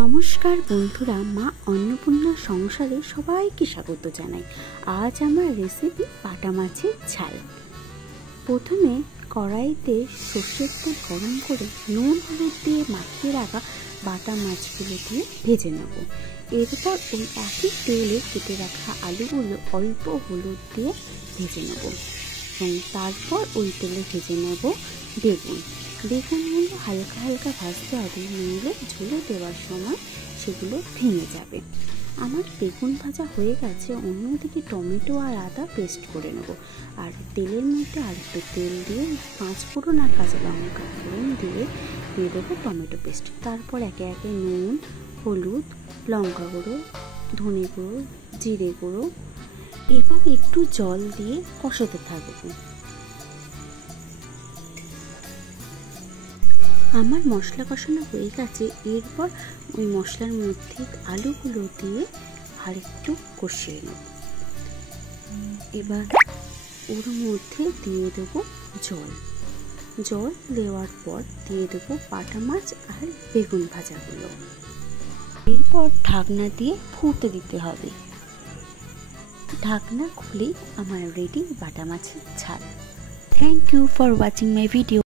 নমস্কার বন্ধুরা, মা অন্নপূর্ণা সংসারে সবাইকে স্বাগত জানাই। আজ আমার রেসিপি বাটা মাছের ঝাল। প্রথমে কড়াইতে সর্ষের তেল গরম করে নুন হলুদ দিয়ে মাখিয়ে রাখা বাটা মাছগুলো দিয়ে ভেজে নেব। এরপর ওই একই তেলে কেটে রাখা আলুগুলো অল্প হলুদ দিয়ে ভেজে নেব এবং তারপর ওই তেলে ভেজে নেব বেগুনগুলো হালকা হালকা ভাজতে হবে, নইলে ঝোলে দেওয়ার সময় সেগুলো ভেঙে যাবে। আমার বেগুন ভাজা হয়ে গেছে। অন্যদিকে টমেটো আর আদা পেস্ট করে নেব। আর তেলের মধ্যে আর একটু তেল দিয়ে 5 ফোড়ন আর কাঁচা লঙ্কা ফোড়ন দিয়ে দেবো টমেটো পেস্ট। তারপর একে একে নুন, হলুদ, লঙ্কা গুঁড়ো, ধনে গুঁড়ো, জিরে গুঁড়ো এবং একটু জল দিয়ে কষাতে থাকবো। আমার মশলা কষানো হয়ে গেছে। এরপর ওই মশলার মধ্যে আলুগুলো দিয়ে আরেকটু কষিয়ে নেব। এবার ওর মধ্যে দিয়ে দেবো জল দেওয়ার পর দিয়ে দেবো বাটা মাছ আর বেগুন ভাজাগুলো। এরপর ঢাকনা দিয়ে ফুটতে দিতে হবে। ঢাকনা খুলেই আমার রেডি বাটা মাছের ঝাল। Thank you for watching my video.